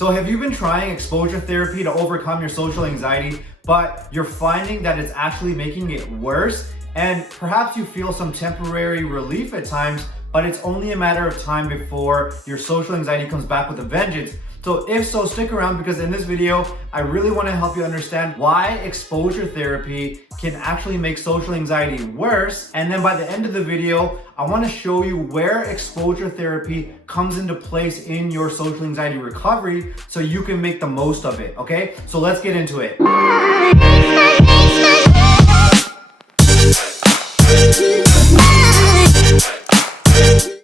So have you been trying exposure therapy to overcome your social anxiety, but you're finding that it's actually making it worse? And perhaps you feel some temporary relief at times, but it's only a matter of time before your social anxiety comes back with a vengeance. So if so, stick around, because in this video, I really want to help you understand why exposure therapy can actually make social anxiety worse. And then by the end of the video, I want to show you where exposure therapy comes into place in your social anxiety recovery so you can make the most of it, okay? So let's get into it.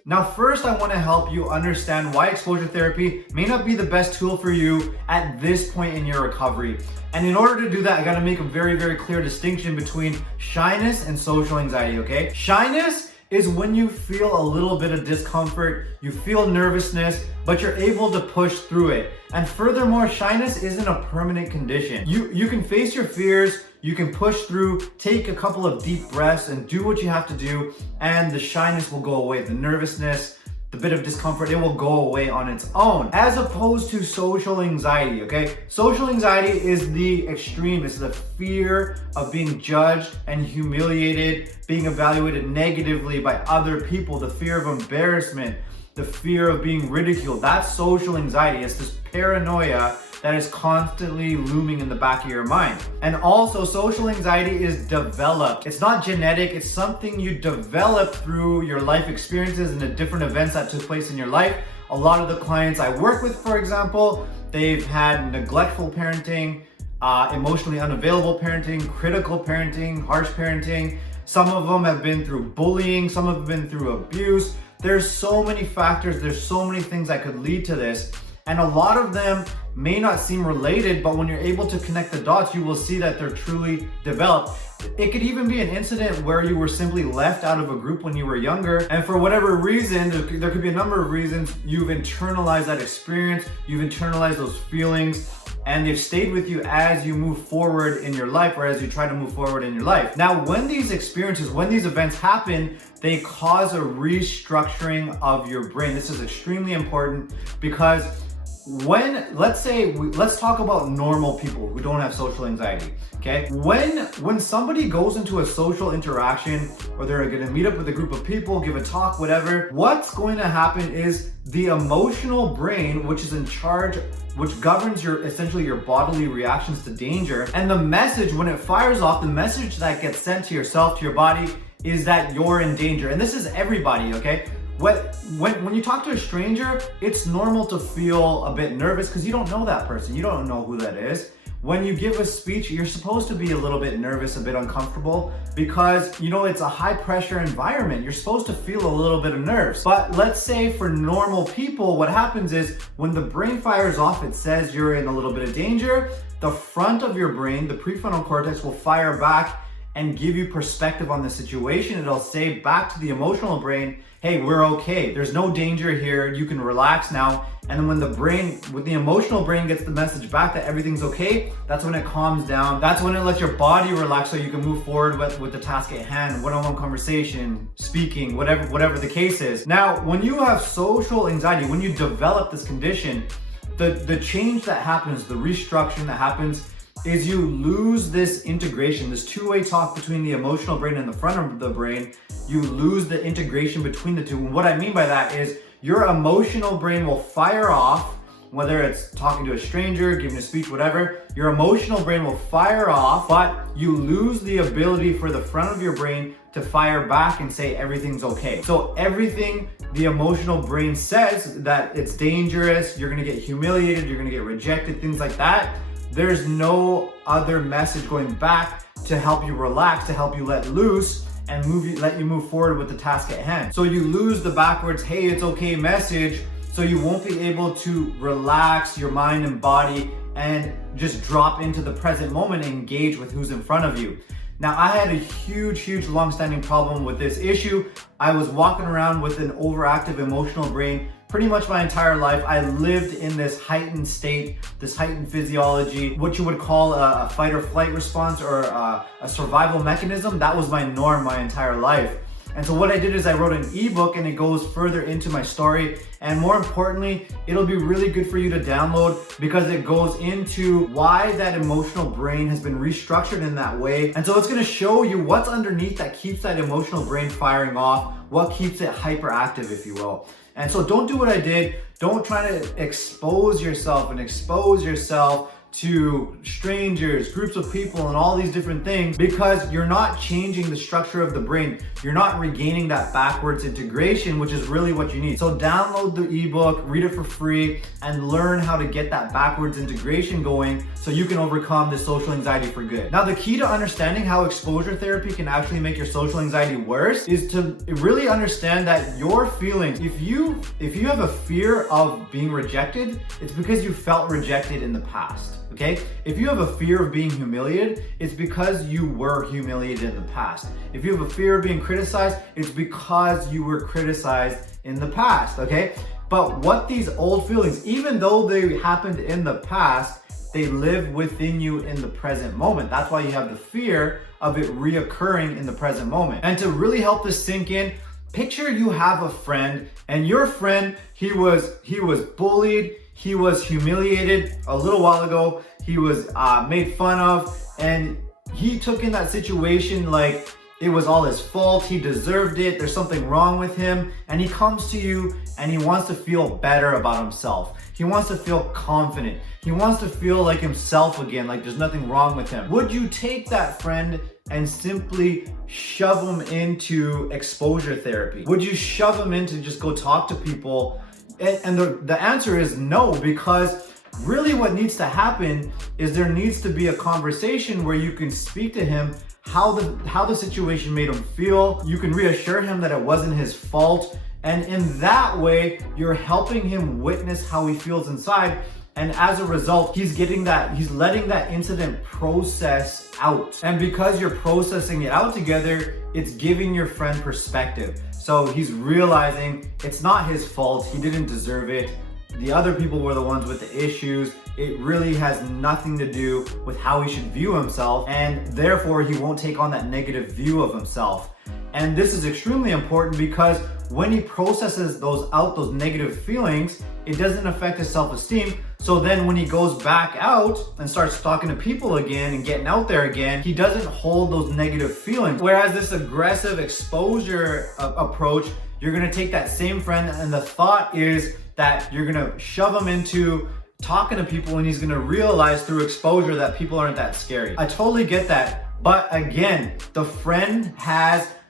Now, first, I want to help you understand why exposure therapy may not be the best tool for you at this point in your recovery. And in order to do that, I got to make a very, very clear distinction between shyness and social anxiety, okay? Shyness is when you feel a little bit of discomfort, you feel nervousness, but you're able to push through it. And furthermore, shyness isn't a permanent condition. You can face your fears, you can push through, take a couple of deep breaths and do what you have to do, and the shyness will go away. The nervousness, the bit of discomfort, it will go away on its own. As opposed to social anxiety, okay? Social anxiety is the extreme. It's the fear of being judged and humiliated, being evaluated negatively by other people, the fear of embarrassment, the fear of being ridiculed. That's social anxiety. It's this paranoia that is constantly looming in the back of your mind. And also, social anxiety is developed. It's not genetic, it's something you develop through your life experiences and the different events that took place in your life. A lot of the clients I work with, for example, they've had neglectful parenting, emotionally unavailable parenting, critical parenting, harsh parenting. Some of them have been through bullying, some have been through abuse. There's so many factors, there's so many things that could lead to this. And a lot of them may not seem related, but when you're able to connect the dots, you will see that they're truly developed. It could even be an incident where you were simply left out of a group when you were younger, and for whatever reason, there could be a number of reasons, you've internalized that experience, you've internalized those feelings, and they've stayed with you as you move forward in your life, or as you try to move forward in your life. Now, when these experiences, when these events happen, they cause a restructuring of your brain. This is extremely important because let's talk about normal people who don't have social anxiety, okay? When somebody goes into a social interaction, or they're gonna meet up with a group of people, give a talk, whatever, what's going to happen is the emotional brain, which is in charge, which governs essentially your bodily reactions to danger, and the message, when it fires off, the message that gets sent to yourself, to your body, is that you're in danger. And this is everybody, okay? When you talk to a stranger, it's normal to feel a bit nervous because you don't know that person. You don't know who that is. When you give a speech, you're supposed to be a little bit nervous, a bit uncomfortable, because it's a high pressure environment. You're supposed to feel a little bit of nerves. But let's say for normal people, what happens is when the brain fires off, it says you're in a little bit of danger, the front of your brain, the prefrontal cortex, will fire back and give you perspective on the situation. It'll say back to the emotional brain, hey, we're okay. There's no danger here. You can relax now. And then when the emotional brain gets the message back that everything's okay, that's when it calms down. That's when it lets your body relax so you can move forward with the task at hand, one-on-one conversation, speaking, whatever the case is. Now, when you have social anxiety, when you develop this condition, the change that happens, the restructuring that happens, is you lose this integration, this two-way talk between the emotional brain and the front of the brain. You lose the integration between the two. And what I mean by that is your emotional brain will fire off, whether it's talking to a stranger, giving a speech, whatever, your emotional brain will fire off, but you lose the ability for the front of your brain to fire back and say everything's okay. So everything the emotional brain says, that it's dangerous, you're gonna get humiliated, you're gonna get rejected, things like that, there's no other message going back to help you relax, to help you let loose and let you move forward with the task at hand. So you lose the backwards, hey, it's okay message, so you won't be able to relax your mind and body and just drop into the present moment and engage with who's in front of you. Now, I had a huge long-standing problem with this issue. I was walking around with an overactive emotional brain pretty much my entire life. I lived in this heightened state, this heightened physiology, what you would call a fight or flight response, or a survival mechanism. That was my norm my entire life. And so what I did is I wrote an ebook, and it goes further into my story. And more importantly, it'll be really good for you to download because it goes into why that emotional brain has been restructured in that way. And so it's gonna show you what's underneath that keeps that emotional brain firing off, what keeps it hyperactive, if you will. And so don't do what I did. Don't try to expose yourself to strangers, groups of people, and all these different things, because you're not changing the structure of the brain. You're not regaining that backwards integration, which is really what you need. So download the ebook, read it for free, and learn how to get that backwards integration going so you can overcome the social anxiety for good. Now, the key to understanding how exposure therapy can actually make your social anxiety worse is to really understand that your feelings, if you have a fear of being rejected, it's because you felt rejected in the past. Okay? If you have a fear of being humiliated, it's because you were humiliated in the past. If you have a fear of being criticized, it's because you were criticized in the past, okay? But what these old feelings, even though they happened in the past, they live within you in the present moment. That's why you have the fear of it reoccurring in the present moment. And to really help this sink in, picture you have a friend, and your friend, he was bullied, he was humiliated a little while ago, he was made fun of, and he took in that situation like it was all his fault, he deserved it, there's something wrong with him, and he comes to you and he wants to feel better about himself. He wants to feel confident. He wants to feel like himself again, like there's nothing wrong with him. Would you take that friend and simply shove him into exposure therapy? Would you shove him in to just go talk to people? And the answer is no, because really what needs to happen is there needs to be a conversation where you can speak to him how the situation made him feel. You can reassure him that it wasn't his fault. And in that way, you're helping him witness how he feels inside. And as a result, he's letting that incident process out. And because you're processing it out together, it's giving your friend perspective. So he's realizing it's not his fault, he didn't deserve it. The other people were the ones with the issues. It really has nothing to do with how he should view himself, and therefore he won't take on that negative view of himself. And this is extremely important because when he processes those negative feelings, it doesn't affect his self-esteem. So then when he goes back out and starts talking to people again and getting out there again, he doesn't hold those negative feelings. Whereas this aggressive exposure approach, you're gonna take that same friend, and the thought is that you're gonna shove him into talking to people, and he's gonna realize through exposure that people aren't that scary. I totally get that. But again, the friend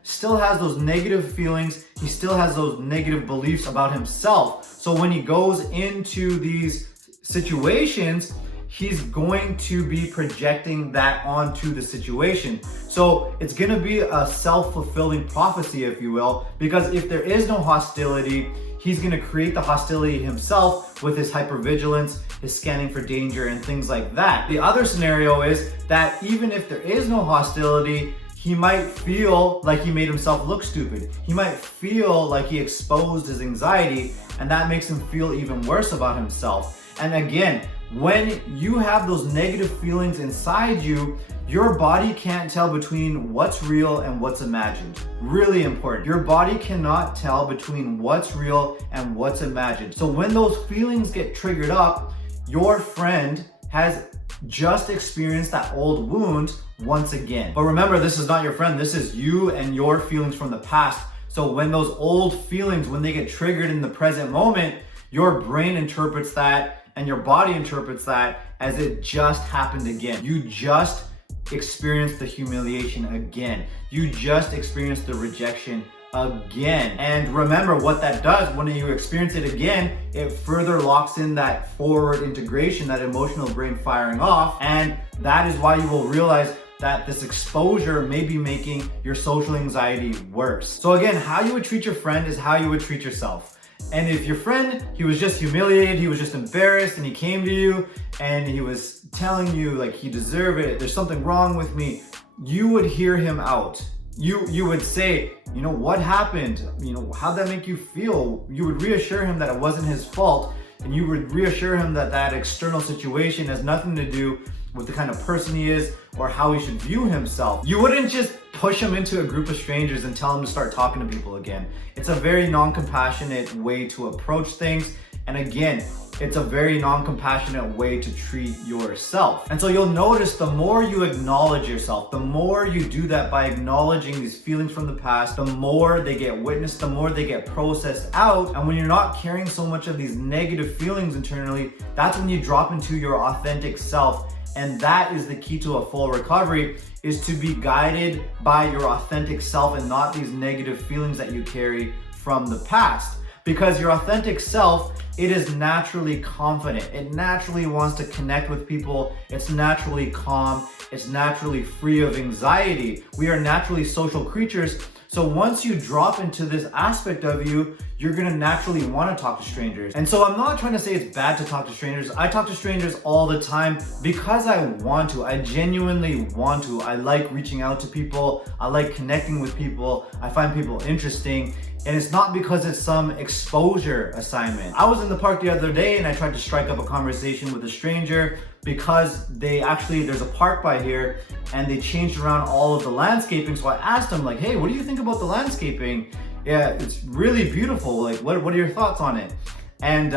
still has those negative feelings. He still has those negative beliefs about himself. So when he goes into these situations, he's going to be projecting that onto the situation. So it's gonna be a self-fulfilling prophecy, if you will, because if there is no hostility, he's gonna create the hostility himself with his hypervigilance, his scanning for danger, and things like that. The other scenario is that even if there is no hostility, he might feel like he made himself look stupid. He might feel like he exposed his anxiety, and that makes him feel even worse about himself. And again, when you have those negative feelings inside you, your body can't tell between what's real and what's imagined. Really important. Your body cannot tell between what's real and what's imagined. So when those feelings get triggered up, your friend has just experienced that old wound once again. But remember, this is not your friend. This is you and your feelings from the past. So when those old feelings, when they get triggered in the present moment, your brain interprets that and your body interprets that as it just happened again. You just experienced the humiliation again. You just experienced the rejection again. And remember what that does when you experience it again, it further locks in that forward integration, that emotional brain firing off. And that is why you will realize that this exposure may be making your social anxiety worse. So again, how you would treat your friend is how you would treat yourself. And if your friend, he was just humiliated, he was just embarrassed, and he came to you and he was telling you like he deserved it, there's something wrong with me, you would hear him out. You would say, you know, what happened? You know, how'd that make you feel? You would reassure him that it wasn't his fault, and you would reassure him that that external situation has nothing to do with the kind of person he is or how he should view himself. You wouldn't just push them into a group of strangers and tell them to start talking to people again. It's a very non-compassionate way to approach things. And again, it's a very non-compassionate way to treat yourself. And so you'll notice the more you acknowledge yourself, the more you do that by acknowledging these feelings from the past, the more they get witnessed, the more they get processed out. And when you're not carrying so much of these negative feelings internally, that's when you drop into your authentic self. And that is the key to a full recovery, is to be guided by your authentic self and not these negative feelings that you carry from the past. Because your authentic self, it is naturally confident. It naturally wants to connect with people. It's naturally calm. It's naturally free of anxiety. We are naturally social creatures. So once you drop into this aspect of you, you're gonna naturally wanna talk to strangers. And so I'm not trying to say it's bad to talk to strangers. I talk to strangers all the time because I want to. I genuinely want to. I like reaching out to people. I like connecting with people. I find people interesting. And it's not because it's some exposure assignment. I was in the park the other day and I tried to strike up a conversation with a stranger because there's a park by here and they changed around all of the landscaping. So I asked him like, hey, what do you think about the landscaping? Yeah, it's really beautiful. Like, what are your thoughts on it? And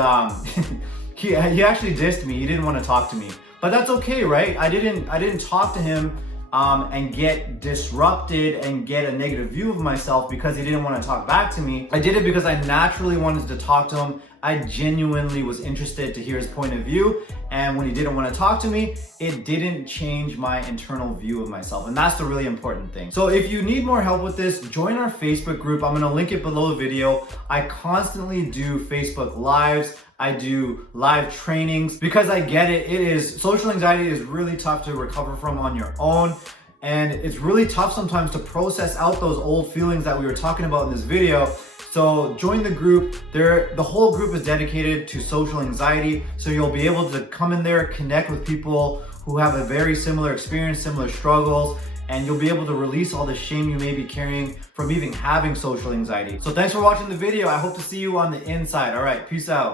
he actually dissed me. He didn't want to talk to me, but that's okay, right? I didn't talk to him and get disrupted and get a negative view of myself because he didn't want to talk back to me. I did it because I naturally wanted to talk to him. I genuinely was interested to hear his point of view. And when he didn't want to talk to me, it didn't change my internal view of myself. And that's the really important thing. So if you need more help with this, join our Facebook group. I'm going to link it below the video. I constantly do Facebook Lives. I do live trainings because I get it. Social anxiety is really tough to recover from on your own. And it's really tough sometimes to process out those old feelings that we were talking about in this video. So join the group. The whole group is dedicated to social anxiety. So you'll be able to come in there, connect with people who have a very similar experience, similar struggles, and you'll be able to release all the shame you may be carrying from even having social anxiety. So thanks for watching the video. I hope to see you on the inside. All right, peace out.